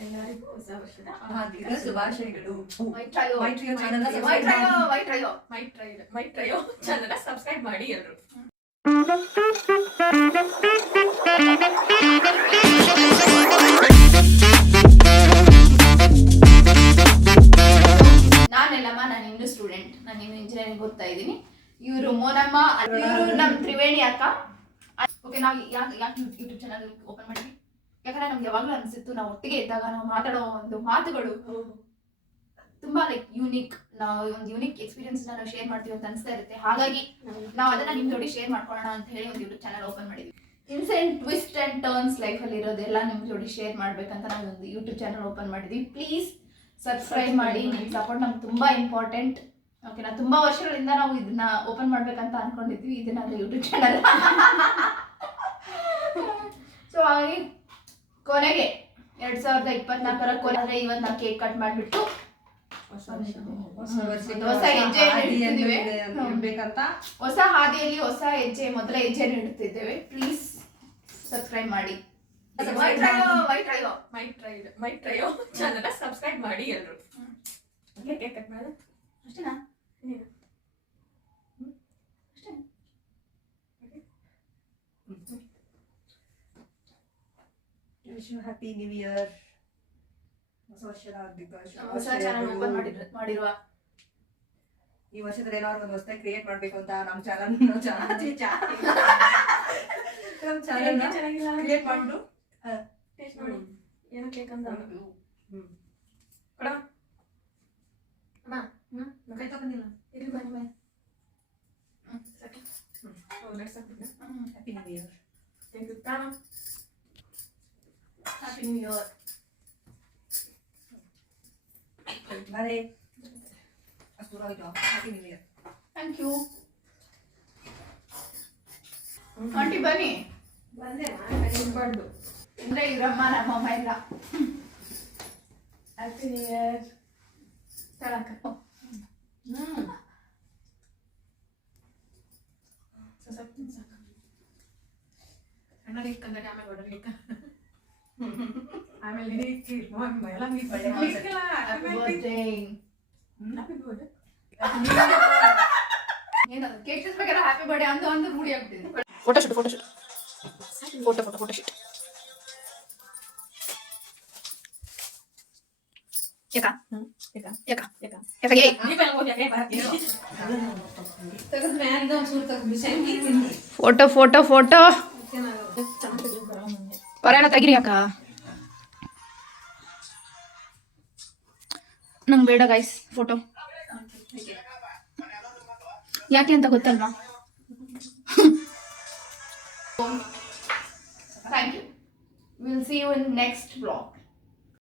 ಎಲ್ಲರಿಗೂ ಹೊಸ ವರ್ಷದ ಹಾರ್ದಿಕ ಶುಭಾಶಯಗಳು. ಮೈ ಟ್ರಯೋ ಚಾನಲ್ ಸಬ್ಸ್ಕ್ರೈಬ್ ಮಾಡಿ ಎಲ್ಲರೂ. ನಾನೆಲ್ಲಮ್ಮ, ನಾನು ಇನ್ನು ಸ್ಟೂಡೆಂಟ್, ನಾನು ಇನ್ನು ಇಂಜಿನಿಯರಿಂಗ್ ಓದ್ತಾ ಇದ್ದೀನಿ. ಇವರು ಮೋನಮ್ಮ, ಇವರು ನಮ್ಮ ತ್ರಿವೇಣಿ ಅಕ್ಕ. ಓಕೆ, ನಾವು ಯಾಕೆ ಯೂಟ್ಯೂಬ್ ಚಾನಲ್ ಓಪನ್ ಮಾಡಿದ್ವಿ ಯಾಕಂದ್ರೆ ನಮ್ಗೆ ಯಾವಾಗಲೂ ಅನಿಸಿತ್ತು, ನಾವು ಒಟ್ಟಿಗೆ ಇದ್ದಾಗ ನಾವು ಮಾತಾಡೋ ಒಂದು ಮಾತುಗಳು ತುಂಬಾ ಯೂನಿಕ್, ನಾವು ಒಂದು ಯೂನಿಕ್ ಎಕ್ಸ್ಪೀರಿಯನ್ಸ್ ನಾವು ಶೇರ್ ಮಾಡ್ತೀವಿ ಅಂತ ಅನಿಸ್ತಾ ಇರುತ್ತೆ. ಹಾಗಾಗಿ ನಾವು ಅದನ್ನ ನಿಮ್ ಜೋಡಿ ಶೇರ್ ಮಾಡ್ಕೊಳ್ಳೋಣ ಅಂತ ಹೇಳಿ ಒಂದು ಯೂಟ್ಯೂಬ್ ಚಾನಲ್ ಓಪನ್ ಮಾಡಿದ್ವಿ. ಇನ್ಸೆಂಟ್ ಟ್ವಿಸ್ಟ್ ಅಂಡ್ ಟರ್ನ್ಸ್ ಲೈಫಲ್ಲಿ ಇರೋದೆಲ್ಲ ನಿಮ್ ಜೋಡಿ ಶೇರ್ ಮಾಡ್ಬೇಕಂತ ನಾವು ಒಂದು ಯೂಟ್ಯೂಬ್ ಚಾನಲ್ ಓಪನ್ ಮಾಡಿದ್ವಿ. ಪ್ಲೀಸ್ ಸಬ್ಸ್ಕ್ರೈಬ್ ಮಾಡಿ, ನಿಮ್ಮ ಸಪೋರ್ಟ್ ನಮ್ಗೆ ತುಂಬಾ ಇಂಪಾರ್ಟೆಂಟ್. ಓಕೆನಾ? ತುಂಬಾ ವರ್ಷಗಳಿಂದ ನಾವು ಇದನ್ನ ಓಪನ್ ಮಾಡ್ಬೇಕಂತ ಅನ್ಕೊಂಡಿದ್ವಿ, ಇದನ್ನ ಯೂಟ್ಯೂಬ್ ಚಾನಲ್. ಸೊ ಹಾಗಾಗಿ ಕೊನೆಗೆ 2024 ಕೊನೆಗೆ ಇವತ್ತು ನಾವು ಕೇಕ್ ಕಟ್ ಮಾಡಿಬಿಟ್ಟು ಹೊಸ ಹಾದಿಯಲ್ಲಿ ಹೊಸ ಹೆಜ್ಜೆ, ಮೊದಲ ಹೆಜ್ಜೆಯನ್ನು ಇಡ್ತಿದ್ದೇವೆ. ಪ್ಲೀಸ್ ಸಬ್ಸ್ಕ್ರೈಬ್ ಮಾಡಿ. ಮೈ ಟ್ರಯೋ ಚಾನಲ್ ಸಬ್ಸ್ಕ್ರೈಬ್ ಮಾಡಿ ಎಲ್ಲರೂ. ಕೇಕ್ ಕಟ್ ಮಾಡೋದು ಅಷ್ಟೇನಾ? Happy new year. ಹೊಸ ವರ್ಷದ ಹಾರ್ದಿಕ ಹೊಸ ಚಾನಲ್ ಓಪನ್ ಮಾಡಿರುವ ಈ ವರ್ಷದಲ್ಲಿ ಏನಾದ್ರು ಒಂದು ಹೊಸದಾಗಿ ಕ್ರಿಯೇಟ್ ಮಾಡ್ಬೇಕು ಅಂತ ನಮ್ಮ ಚಾನಲ್ ಕ್ರಿಯೇಟ್ ಮಾಡ್ಬಿಟ್ಟು ಟೇಸ್ಟ್ ಮಾಡಿ ಏನೋ ಕೇಕ್ ಅಂತ ಕೊಡ ಅಮ್ಮ. ಕೈ ತಗೊಂಡಿಲ್ಲ ಇಲ್ಲಿ ಬನ್ನಿ. Happy new year. Thank you. Happy new year. Bye. Happy new year. Thank you. Aunty ಬನ್ನಿ. ಬಂದೆ ಅಂದ್ರೆ ಇವರಮ್ಮ ನಮ್ಮಮ್ಮ ಇಲ್ಲ. Happy new year. ತಳಕ ಸಣ್ಣ ಇಟ್ಕೊಂಡ್ರೆ ಆಮೇಲೆ ಹೊಡೆದ್ರೆ ಆಮೇಲೆ ಏನದು ಕೇಕ್ ತಿನ್ಸ್ಬೇಕಾದ್ರೆ ಹ್ಯಾಪಿ ಬರ್ಡೇ ಅಂತ ಒಂದು ರೂಢಿ ಆಗ್ಬಿಟ್ಟಿದೆ. ಫೋಟೋ ಶೂಟ್ ಫೋಟೋ ಪರಾಣ ತೆಗಿರಿ ಅಕ್ಕ. ನಂಗೆ ಬೇಡ ಗೈಸ್ ಫೋಟೋ. ಯಾಕೆ ಅಂತ ಗೊತ್ತಲ್ವಾ? Thank you. Will see you in next blog.